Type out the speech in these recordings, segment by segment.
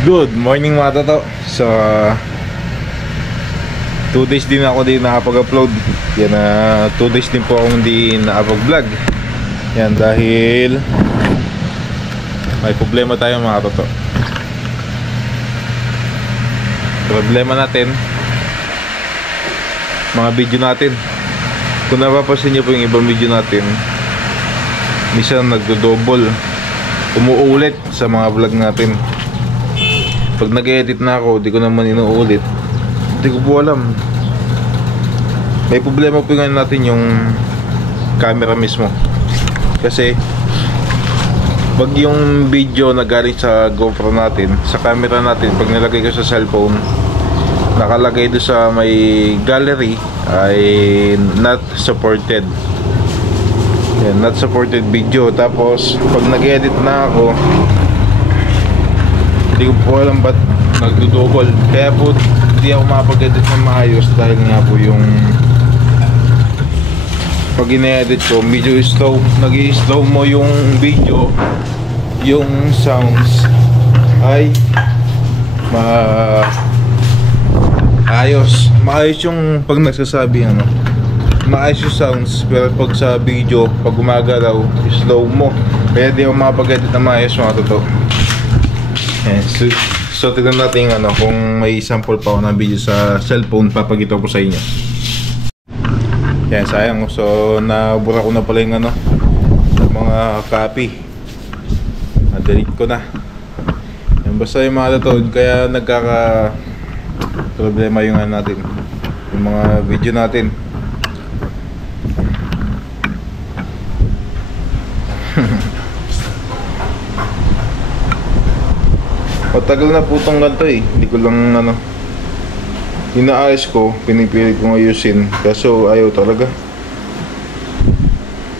Good morning mga toto. So 2 days din ako din nakapag-upload. Yan, 2 days din po akong hindi nakapag-vlog. Yan dahil may problema tayo mga toto. Problema natin, mga video natin. Kung napapansin niyo po yung ibang video natin, minsan nagdo-double, umuulit sa mga vlog natin. Pag nag-edit na ako, di ko naman inuulit. Hindi ko po alam. May problema po nga natin yung camera mismo. Kasi pag yung video na galing sa GoPro natin, sa camera natin, pag nilagay ko sa cellphone, nakalagay doon sa may gallery ay not supported. Yan, not supported video. Tapos pag nag-edit na ako, hindi ko po alam ba't nagdo-double. Kaya po hindi ako makapag-edit ng maayos dahil nga po yung pag ine-edit ko medyo slow, nag-i-slow mo yung video, yung sounds ay maayos yung pag nagsasabi maayos yung sounds, pero pag sa video, pag gumagalaw, slow mo. Kaya di ako makapag-edit ng maayos mga totoo. So tignan natin kung may sample pa ako ng video sa cellphone, papakita ko sa inyo. Yan, sayang. So nabura ko na pala yung mga copy. Na-delete ko na. Yan, basta yung mga totoo, kaya nagkaka problema yung natin, yung mga video natin. Matagal na po itong ganito eh. Hindi ko lang inaayos ko, pinipilit kong ayusin, kaso ayaw talaga.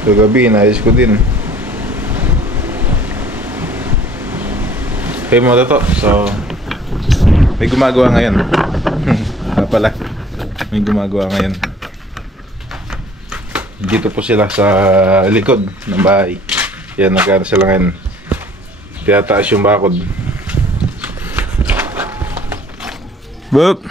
So gabi inaayos ko din. Okay mga toto, so may gumagawa ngayon. Pala, may gumagawa ngayon. Dito po sila sa likod ng bahay. Yan, nagkano sila ngayon. Tinataas yung bakod. Boop!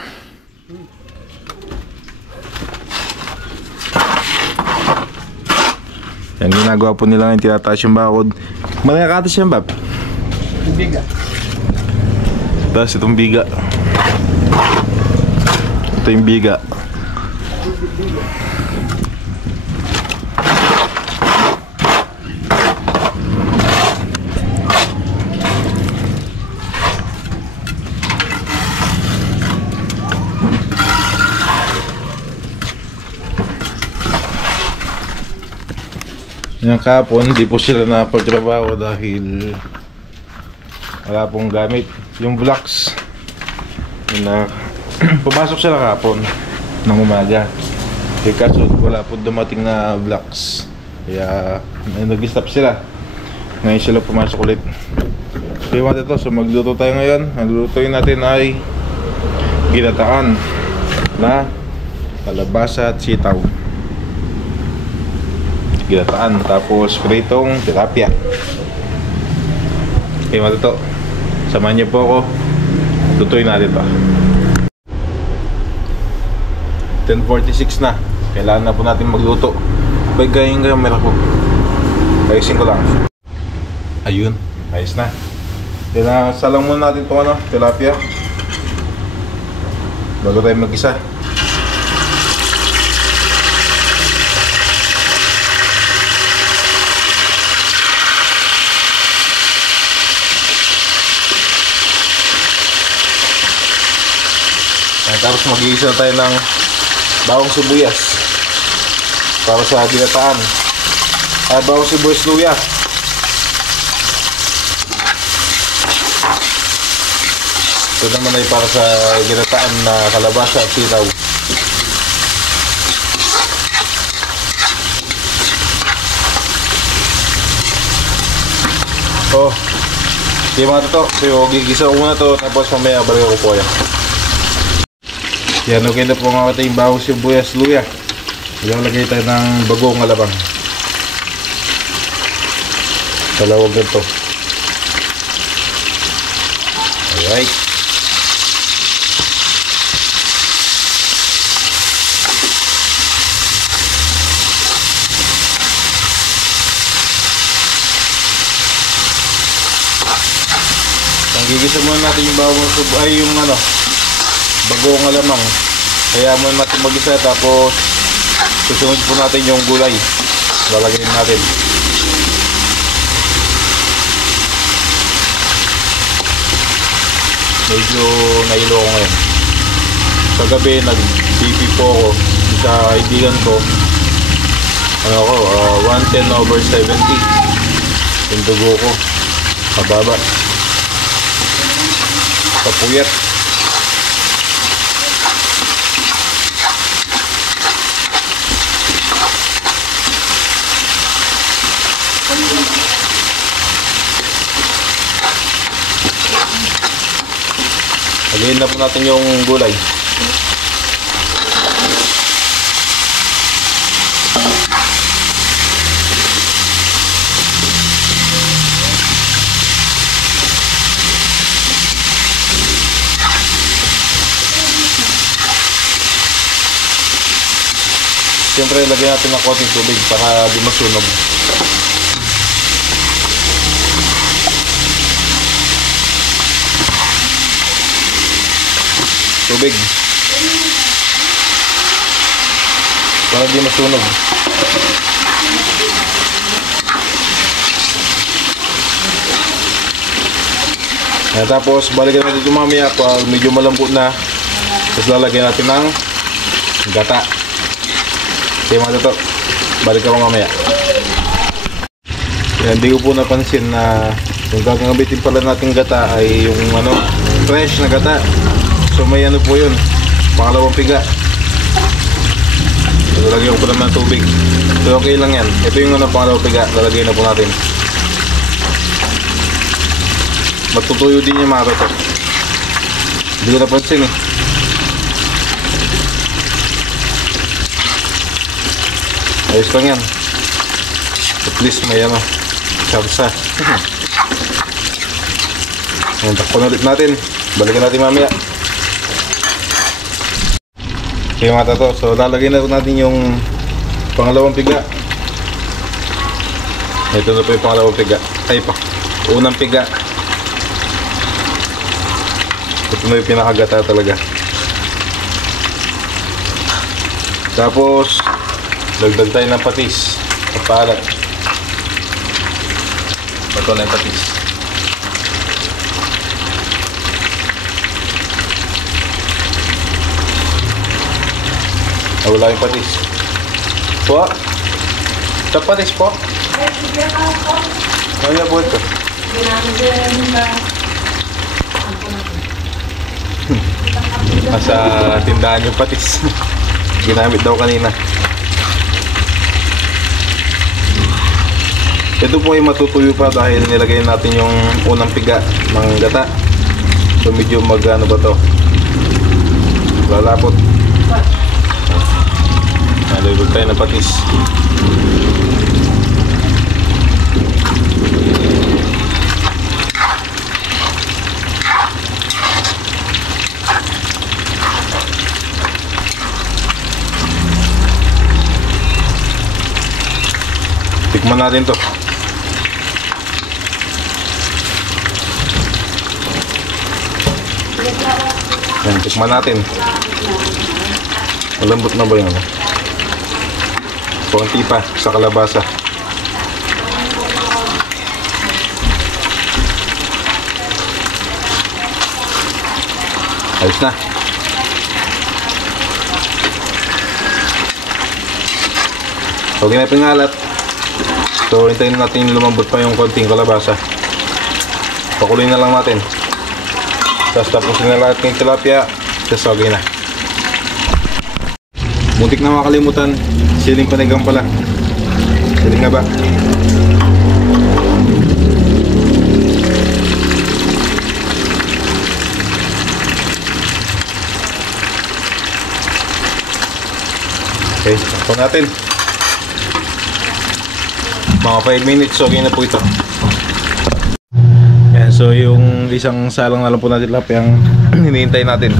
Yan, ginagawa po nila ngayon, tinataas yung bakod. Malakatas yan, Bab? Biga. Tapos itong biga. Ito yung biga. Yung kahapon, hindi po sila napagtrabaho dahil wala pong gamit. Yung blocks, pumasok sila kahapon ng umaga. Kaya kaso wala po dumating na blocks. Kaya nag-stop sila. Ngayon sila pumasok ulit. Kaya mga ito, so magluto tayo ngayon. Ang lulutuin natin ay ginataan na kalabasa at sitaw. Ginataan, tapos pritong tilapia. Okay mga ito, samahan niyo po ako. Lutuin natin ito. 10:46 na. Kailangan na po natin magluto. Bagay yung camera ko. Ayusin ko lang. Ayun, ayos na. Salang muna natin itong tilapia bago tayo mag-isa. Tapos mag-iisa tayo ng bawang sibuyas para sa ginataan. Bawang sibuyas luya. Ito naman ay para sa ginataan na kalabasa at sitaw. Oh, okay mga toto, so gigisa ko muna to, tapos mamaya balik ko po yan. Yan, okay na po nga ating bawang sibuyas luya. Lagay tayo ng bagong alabang. Talawag ganito. Alright. Gigisa muna natin yung bawang sub ay yung bagong alamang. Kaya muna natin magisa, tapos susunod po natin yung gulay. Lalagyan natin. Medyo nailo ko ngayon. Kagabi nag-BP po ako sa kaibigan ko. 110/70 yung dugo ko. Kababa. Kapuyat. Lagyan na po natin yung gulay. Siyempre, lagyan natin ng konting tubig para di masunog. Tubig. Para di masunog. Tapos, balikan natin ito mamaya pag medyo malambot na. Tapos lalagyan natin ng gata. Okay mga toto, balik ako mamaya. Hindi ko po napansin na yung gagamitin pala nating gata ay yung fresh na gata. So may po yun, pangalawang piga. So lalagyan ko po naman ng tubig. So okay lang yan. Ito yung pangalawang piga, lalagyan na po natin. Matutuyo din yung mga toto. Hindi ko napansin eh. Ayos lang yan. At least may sarsa. Takpan ulit natin. Balikan natin mamaya. Okay mga tato. So lalagay na natin yung pangalawang piga. Ito na po yung pangalawang piga. Ay pa. Unang piga. Ito na yung pinakagata talaga. Tapos dagdag tayo ng patis at paalat. Ito na yung patis. Wala yung patis. Po? Sa patis po? Ano yung buhat ko? Nasa tindahan yung patis. Ginamit daw kanina. Ito po ay matutuyo pa dahil nilagay natin yung unang piga ng gata. So medyo mag-ano ba to? Lalapot. Nalulog tayo ng patis. Tikman natin to. Yan, tikman natin. Malambot na ba yun? Konti pa sa kalabasa. Ayos na. Okay na pingalat. So hintayin natin lumambot pa yung konting kalabasa. Pakuloyin na lang natin. Tapos tapusin na lahat ng tilapia. Tapos okay na. Muntik na makalimutan, siling panigang pala. Siling nga ba? Okay, takpan natin. Mga 5 minutes, okay na po ito. Yan, So yung isang salang na lang po natin lap yung hinihintay natin.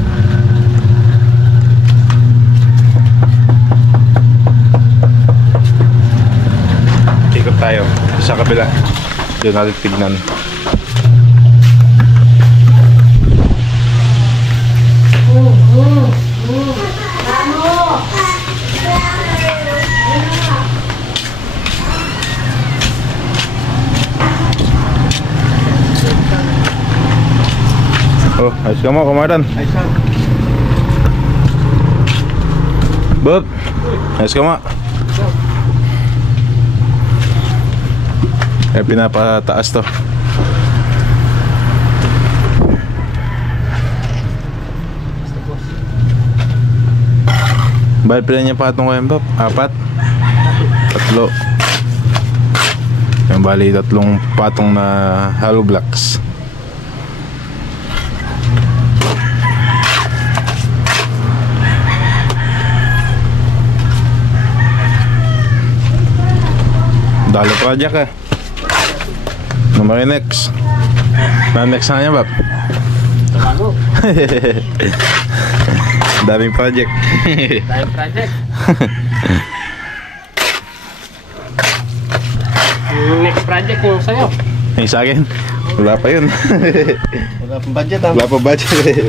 Ikot tayo sa kabila. Doon natin tignan. Oh, ayos ka mo, kumardan. Bob, ayos ka mo. Kaya pinapataas to. Bayad pala niya patong ko yun, Bob? 4? 3. Yung bali 3 patong na hollow blocks. Dalo project eh. Numero next. Next na niya, Bob? Tawago. Daming project. Daming project. Yung next project yung sa'yo. Yung sa akin? Wala pa yun. Wala pang budget ah. Wala pa budget.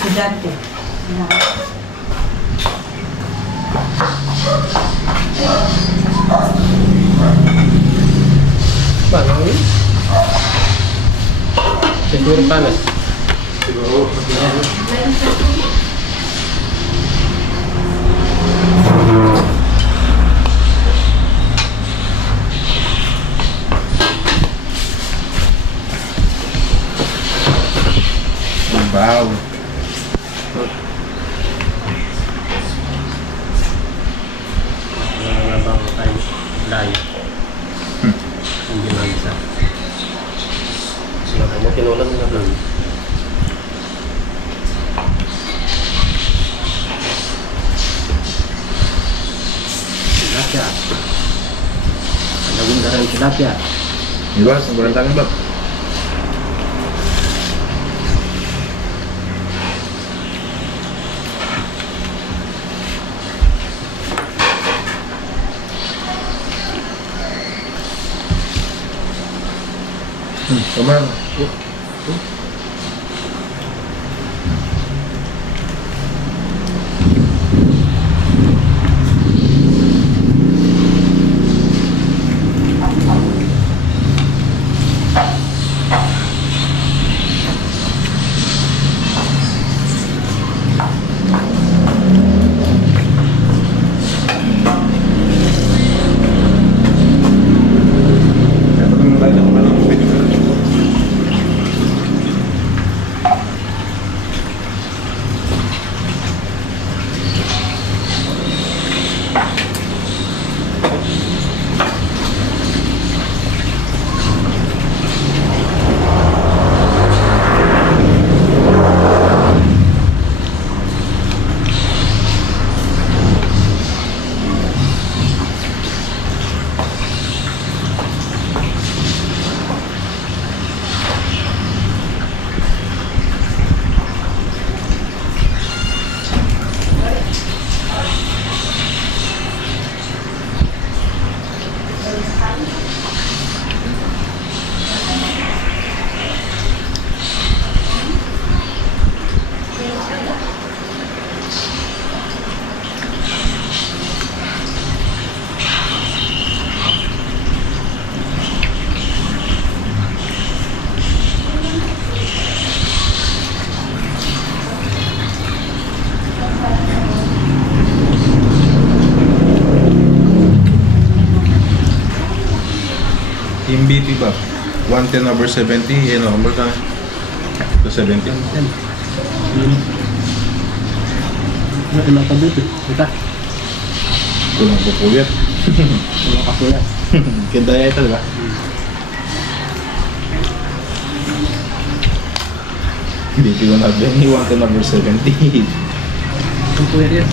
estudyante. Paano yun? Siguro panas. Siguro. Wow. Nabang tayo layo. Hindi na isa. Sila mo tinulan na lang. Tilapia. Gawin na rin tilapia. Diba? Sanggulan tangan ba? Kemana? Yung BP ba? 110/70, ano, number ka na? 270. Ano makabuti? Ito. Kulang po puyat. Ano kasuya? Kaya ito, diba? BP 110/70. Ang puwer yan.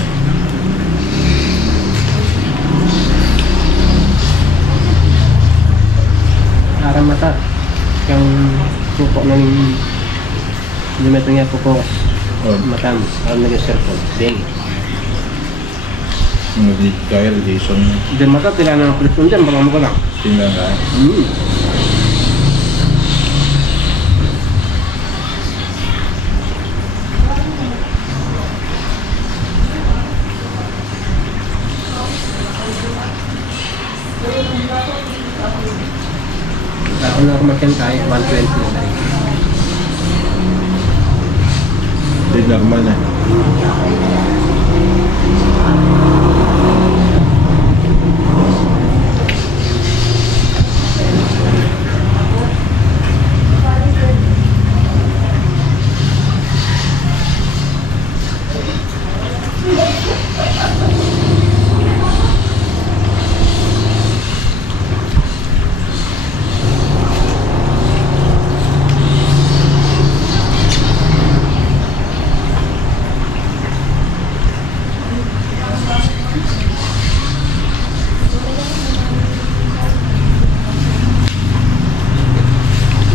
Arang mata. Yung pupo ng lumet niya pupo. Oh, Mata mo. Parang nag-cellphone. Deng. kaya radiation. Diyan mata, tila na ng kulit mo dyan. Baka mo ko lang. Tingnan ka. Ako na kumakin tayo, 120 na tayo. Hindi normal na.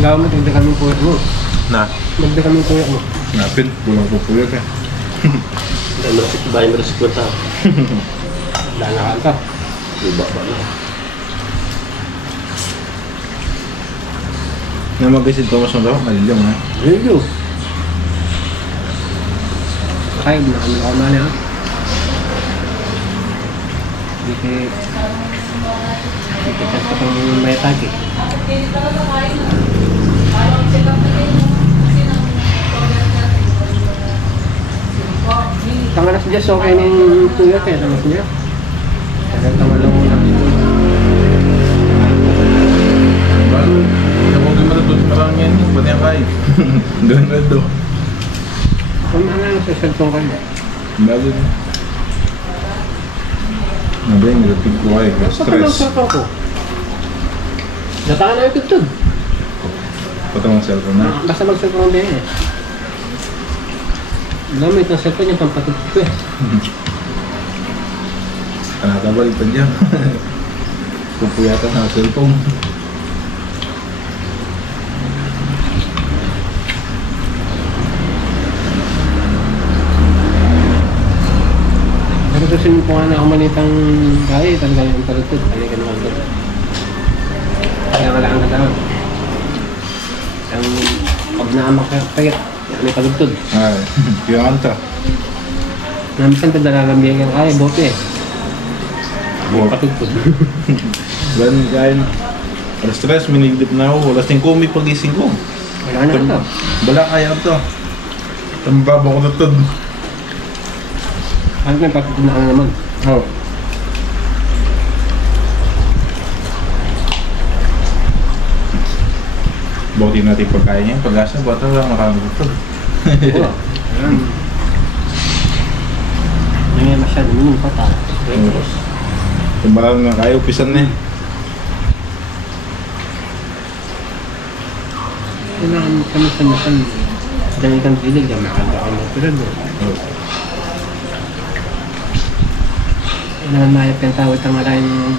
Gawa mo, dagdagan mo puwer mo. Na, Dagdagan mo puwer mo. napin. Kulang po puyat eh. Bayan mo sa kwenta. Lanakan ka. Iba ba na? Na mag-isid ko mas daw, malilang ha. Review. Kaya mo na kami ako mali ha. Hindi kayo test ko kung may tagi. Tangalas dyan, so okay na yung tuyo kaya tangalas niya. Kaya tangalang mo lang ito. Bago, ako din matutut parang yan. Ba't yan kayo? Gawin na ito. Kung ano lang sa cellphone kayo. Bago din. Nabi, nilatig ko kayo. Basta ka lang Stress. cellphone ko. Datangan na yung tutod. Patang ang cellphone na. Basta mag-cellphone din eh. Gamit ng cellphone yung pampatutod ko eh. Kanakabalik pa dyan. Pupuyatan sa cellphone. Pero kasi po nga na ako malitang kaya, talaga yung palutod. Kaya ka naman doon. Kaya wala kang gagawin. Ang pag naamak ka, kaya may palutod. Ay, kaya kanta. Namisan ka dalalambihan ka kaya, bote eh. May Bote. patutod. Ban, kain. Alas stress, minigdip na ako. Alas 5, may pagising ko. Wala na ito. Bala kaya ito. Tambaba ko na ito. Ano may patutod na ka na naman? Oh. Buti natin pagkain niya. Pag-asa, bata lang makakagutom. Oo. Ayan. Hindi masyado minum pa ta. Kung marami na kayo, upisan na eh. Kailangan kami sa masan. Dahil kang pilig, makagawa mo pero doon. Oh. Kailangan mayap yung tawad ang maraming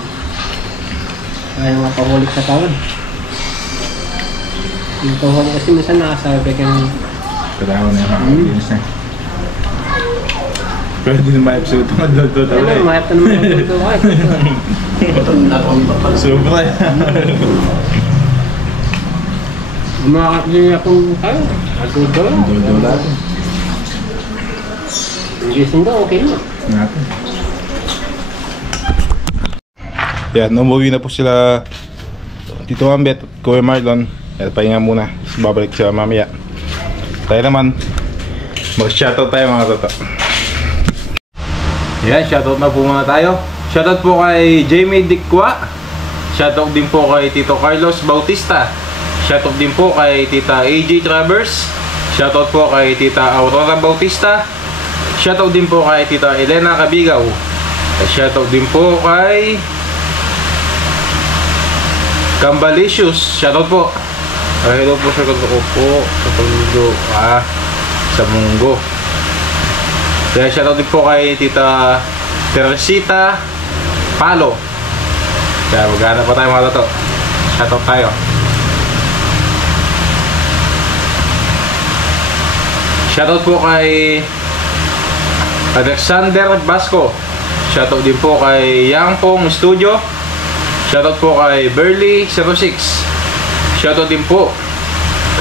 kaya mga kahulik sa tawad. Yung kahulik kasi minsan nakasabi kang Kailangan na yung makakalinis na. Pero di na ma-episode ito. Madaldo ano talaga eh. mayap na naman ang dito ay. Sobra eh. Umakat din akong tayo. Agod daw. Madaldo natin. Gising daw, okay na. Natin. Yan, umuwi na po sila Tito Ambet at Kuya Marlon. At pahinga muna. Tapos babalik sila mamaya. Tayo naman, mag-shoutout tayo mga toto. Yan, shoutout na po muna tayo. Shoutout po kay Jamie Dikwa, Shoutout din po kay Tito Carlos Bautista. Shoutout din po kay Tita AJ Travers. Shoutout po kay Tita Aurora Bautista. Shoutout din po kay Tita Elena Cabigaw. Shoutout din po kay Cambalicious. Shoutout po. Hello po, shoutout ko po sa pagludo sa munggo. Kaya shoutout din po kay Tita Teresita Palo. Kaya maghanap pa tayo mga toto. Shoutout tayo. Shoutout po kay Alexander Basco. Shoutout din po kay Yang Pong Studio. Shoutout po kay Burley 06. Shoutout din po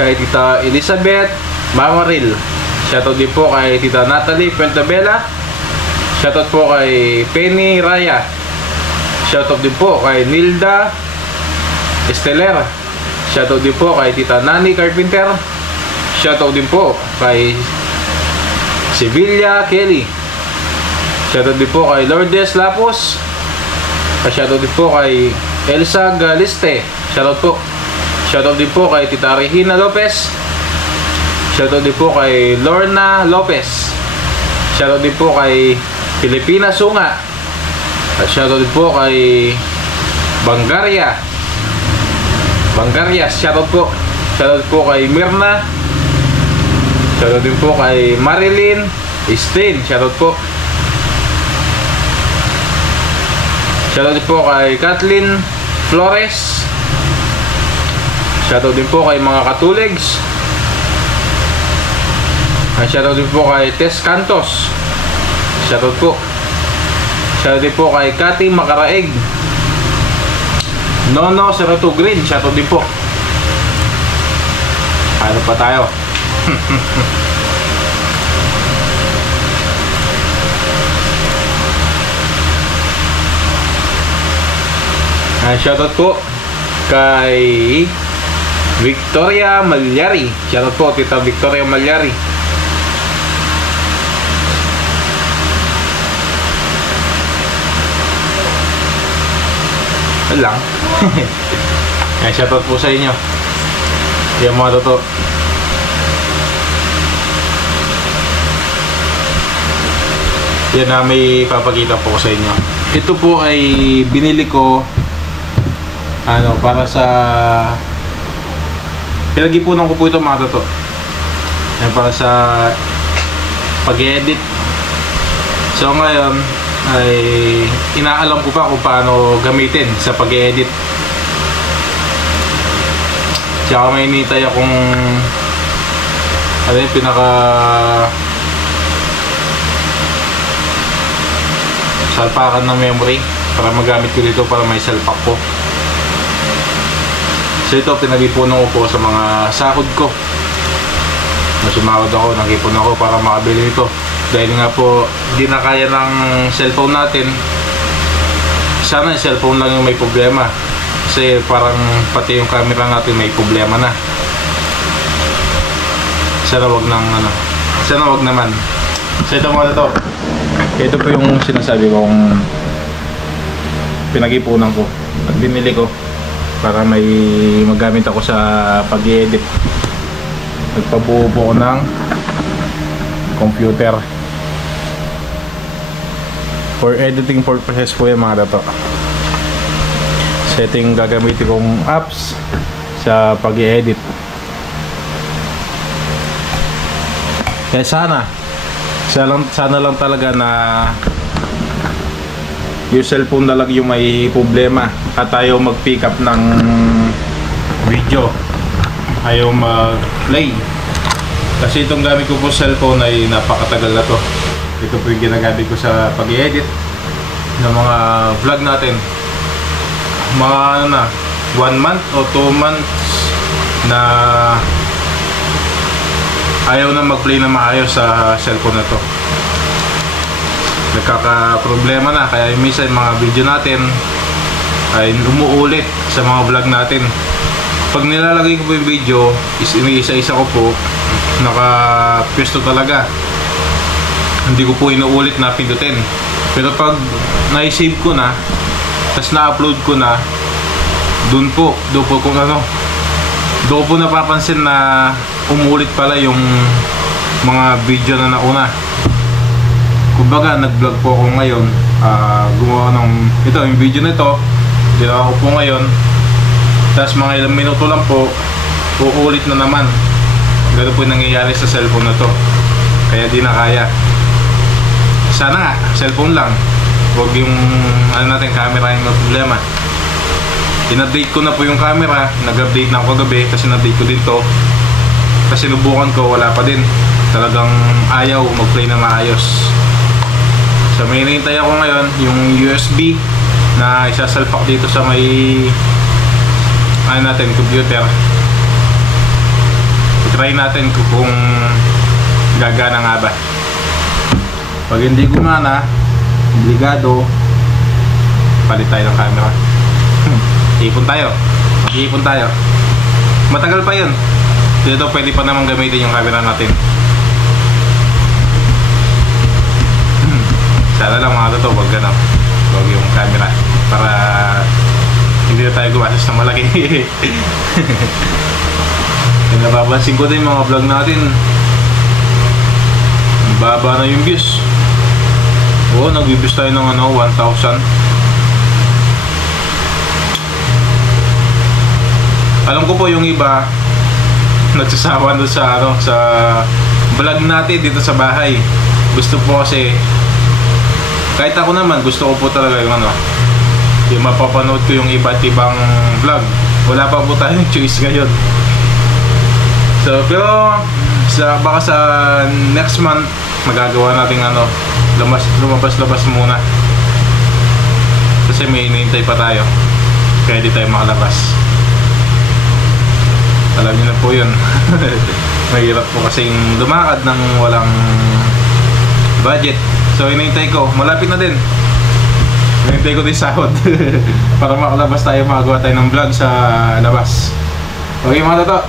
kay Tita Elizabeth Mamaril. Shoutout din po kay Tita Natalie Pentabella. Shoutout po kay Penny Raya. Shoutout din po kay Nilda Esteler. Shoutout din po kay Tita Nani Carpenter. Shoutout din po kay Sevilla Kelly. Shoutout din po kay Lourdes Lapos. Shoutout din po kay Elsa Galiste. Shoutout po. Shoutout din po kay Tita Regina Lopez. Shoutout din po kay Lorna Lopez. Shoutout din po kay Pilipina Sunga. At shoutout din po kay Bangaria. Shoutout po. Shoutout po kay Mirna. Shoutout din po kay Marilyn Steen. Shoutout po. Shoutout din po kay Kathleen Flores. Shoutout din po kay mga katuligs. Shoutout din po kay Tess Cantos. Shoutout po. Shoutout din po kay Cathy Macaraeg. Nono 02 Green. Shoutout din po. Ano pa tayo? Shoutout po kay Victoria Malyari. Shoutout po Tita Victoria Malyari. Lang. Shoutout po sa inyo. Yung mga totoo. Yan na may papakita po ko sa inyo. Ito po ay binili ko para sa pinag-ipunan ko po ito mga totoo. Yan para sa pag-edit. So ngayon ay inaalam ko pa kung paano gamitin sa pag-edit. Tsaka may initay akong yung pinaka salpakan ng memory para magamit ko dito para may salpak ko. So ito pinag-ipunan ko po sa mga sakod ko. Sumahod ako, nag-ipon ako para makabili nito. Dahil nga po hindi na kaya ng cellphone natin. Sana yung cellphone lang yung may problema. Kasi parang pati yung camera natin may problema na. Sana wag naman. So ito mga to. Ito po yung sinasabi kong pinag-ipunan ko at binili ko para may magamit ako sa pag-edit. Nagpabuo po ako ng computer for editing purposes po yung mga dato. Setting gagamitin kong apps sa pag-edit. Kaya sana lang talaga na yung cellphone na lang yung may problema at ayaw mag-pick up ng video, ayaw mag-play. Kasi itong gamit ko po cellphone ay napakatagal na to. Ito po yung ginagamit ko sa pag-edit ng mga vlog natin. Mga 1 month o 2 months na ayaw na mag-play na maayos sa cellphone na to. Nagkaka-problema na, kaya minsan mga video natin ay umuulit sa mga vlog natin. Pag nilalagay ko po yung video, isa-isa ko po, naka-pwesto talaga. Hindi ko po inuulit na pindutin. Pero pag na-save ko na, tapos na-upload ko na, doon po kung ano, doon po napapansin na umulit pala yung mga video na nauna. Kumbaga nag-vlog po ako ngayon, gumawa ng ito, yung video nito ginawa ko po ngayon, tapos mga ilang minuto lang po uulit na naman. Ganun po yung nangyayari sa cellphone na to, kaya di na kaya. Sana nga cellphone lang, huwag yung ano natin, camera yung problema. In-update ko na po yung camera, nag-update na ako kagabi, kasi in-update ko din to. Kasi sinubukan ko, wala pa din. Talagang ayaw mag-play na maayos. So may hinihintay ako ngayon, yung USB na isasalpak dito sa may ano natin, computer. I-try natin kung gagana nga ba. Pag hindi gumana, obligado palit tayo ng camera. Ipon tayo. Mag-iipon tayo. Matagal pa yun. Dito pwede pa naman gamitin yung camera natin. Sana lang mga totoo, wag gano'n. Wag yung camera. Para hindi na tayo gumastos ng malaki. Napapansin ko din mga vlog natin, baba na yung views. Oo, nag-views tayo ng 1,000. Alam ko po yung iba nagsasawa doon sa sa vlog natin dito sa bahay. Gusto po kasi, kahit ako naman gusto ko po talaga yung yung mapapanood ko yung iba't ibang vlog. Wala pa po tayong choice ngayon. So pero baka sa next month magagawa natin lumabas muna. Kasi may hinihintay pa tayo, kaya di tayo makalabas. Alam niyo na po yun. Mahirap po kasing lumakad ng walang budget. So hinihintay ko, malapit na din. Hinihintay ko din sahod para makalabas tayo, makagawa tayo ng vlog sa labas. Okay mga tato,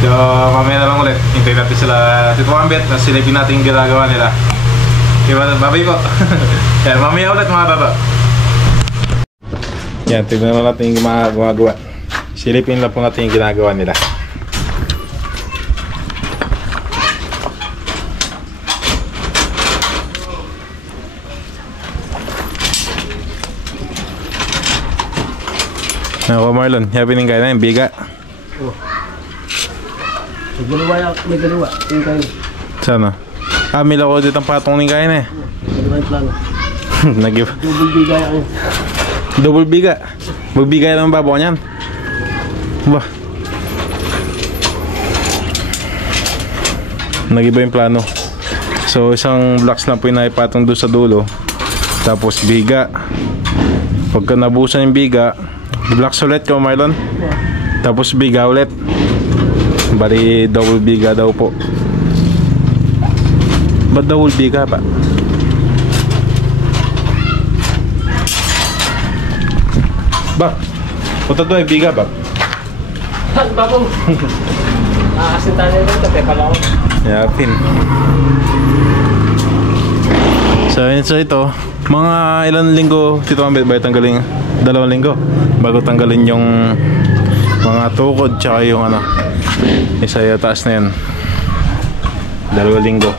so mamaya na lang ulit. Hintayin natin sila Tito Ambet na silipin natin yung ginagawa nila. Diba, babay po. Yan, mamaya ulit mga tato. Yan, tignan na natin yung gumagawa. Silipin lang po natin yung ginagawa nila. Ako Marlon, happening kayo na yung biga. Oh. May dalawa. Yung kayo. Sana? Mila ko dito ang patong ng kayo na eh. Dalawa yung plano. Double biga yan. Double biga? Magbigay lang ang babaw niyan? Ba? Nag-iba yung plano. So isang blocks lang po yung naipatong doon sa dulo. Tapos biga. Pagka nabusan yung biga, blocks ulit ko Marlon. Tapos biga ulit. Bali double biga daw po. Ba't double biga pa? Ba? Punta doon ay biga ba? Babong! Nakasintahan nyo ito, tepa lang ako. Yapin. So ito, mga ilang linggo Tito Ambet ba tanggalin? 2 linggo bago tanggalin yung mga tukod tsaka yung isa yung taas na yan. 2 linggo.